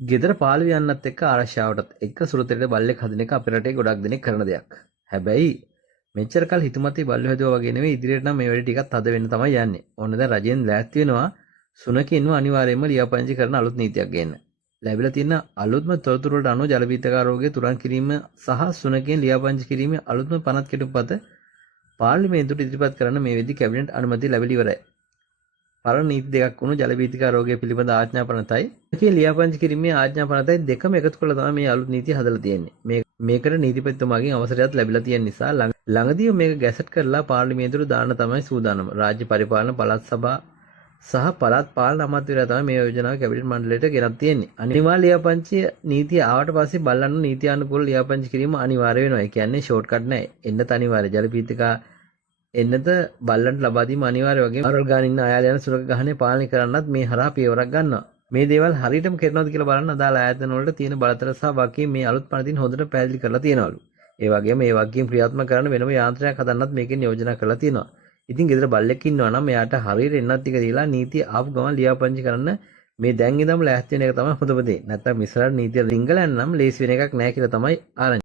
ගෙදර පාළු යන්නත් එක්ක ආරක්ෂාවටත් එක්ක සුළුතරයට බල්ලෙක් හදන එක අපේ රටේ ගොඩක් දෙනෙක් කරන දෙයක්. හැබැයි මෙච්චර කල් හිතුමතේ බල්ලෝ හැදුවා වගේ නෙවෙයි ඉදිරියට නම් මේ වැඩේ ටිකක් තද වෙන්න තමයි යන්නේ. ඕන්න දැන් රජෙන් ලෑස්ති වෙනවා සුනකින්ව අනිවාර්යයෙන්ම ලියාපදිංචි කරන අලුත් නීතියක් ගේන්න. ලැබිලා තියෙන අලුත්ම තොරතුරු වලට අනුව ජලවිද්‍යාක රෝගයේ තුරන් කිරීම සහ සුනකෙන් ලියාපදිංචි කිරීමේ අලුත්ම පනත් කෙටුම්පත පාර්ලිමේන්තුවට ඉදිරිපත් කරන්න මේ වෙද්දි කැබිනට් අනුමැතිය ලැබිලි ඉවරයි. පරණ නීති දෙකක් වුණු ජලවිද්‍යාක රෝගය පිළිබඳ ආඥා පනතයි මේකේ ලියාපදිංචි කිරීමේ ආඥා පනතයි දෙකම එකතු කරලා තමයි මේ අලුත් නීතිය හදලා තියෙන්නේ. මේකට නීතිපතිතුමාගෙන් අවසරයක් ලැබිලා තියෙන නිසා ළඟදී මේක ගැසට් කරලා පාර්ලිමේන්තුවට දාන්න තමයි සූදානම. රාජ්‍ය පරිපාලන පළාත් සභා සහ පළාත් පාලන අමාත්‍යවරයා තමයි මේ යෝජනාව කැබිනට් මණ්ඩලයට ගෙනත් තියෙන්නේ. අනිවාර්ය ලියාපදිංචි නීතිය ආවට පස්සේ බලන්න නීතියානුකූල ලියාපදිංචි කිරීම අනිවාර්ය වෙනවා. ඒ කියන්නේ ෂෝට්කට් නෑ. එන්නත් අනිවාර්ය. ජලවිද්‍යාක එන්නත බල්ලන්ට ලබා දීම අනිවාර්ය වගේ අරල් ගාන ඉන්න අයාල යන සුරක ගහනේ පාලනය කරන්නත් මේ හරහා පියවරක් ගන්නවා. මේ දේවල් හරියටම කරනවද කියලා බලන්න අදාළ ආයතන වලට තියෙන බලතල සහ වගකීම් මේ අලුත් පනතින් හොඳට පැහැදිලි කරලා තියෙනවලු. ඒ වගේම මේ වගකීම් ක්‍රියාත්මක කරන්න වෙනම යාන්ත්‍රණයක් හදන්නත් මේකෙන් යෝජනා කරලා තියෙනවා. ඉතින් ගෙදර බල්ලෙක් ඉන්නවා නම් එයාට හරියට එන්නත් ටික දීලා නීතිය ආපු ගමන් ලියාපදිංචි කරන්න මේ දැන් ඉඳන්ම ලෑස්ති වෙන එක තමයි හොඳම දේ. නැත්තම් ඉස්සරහ නීතිය රිංගලන්න නම් ලේසි වෙන එකක් නෑ කියලා තමයි ආරංචි.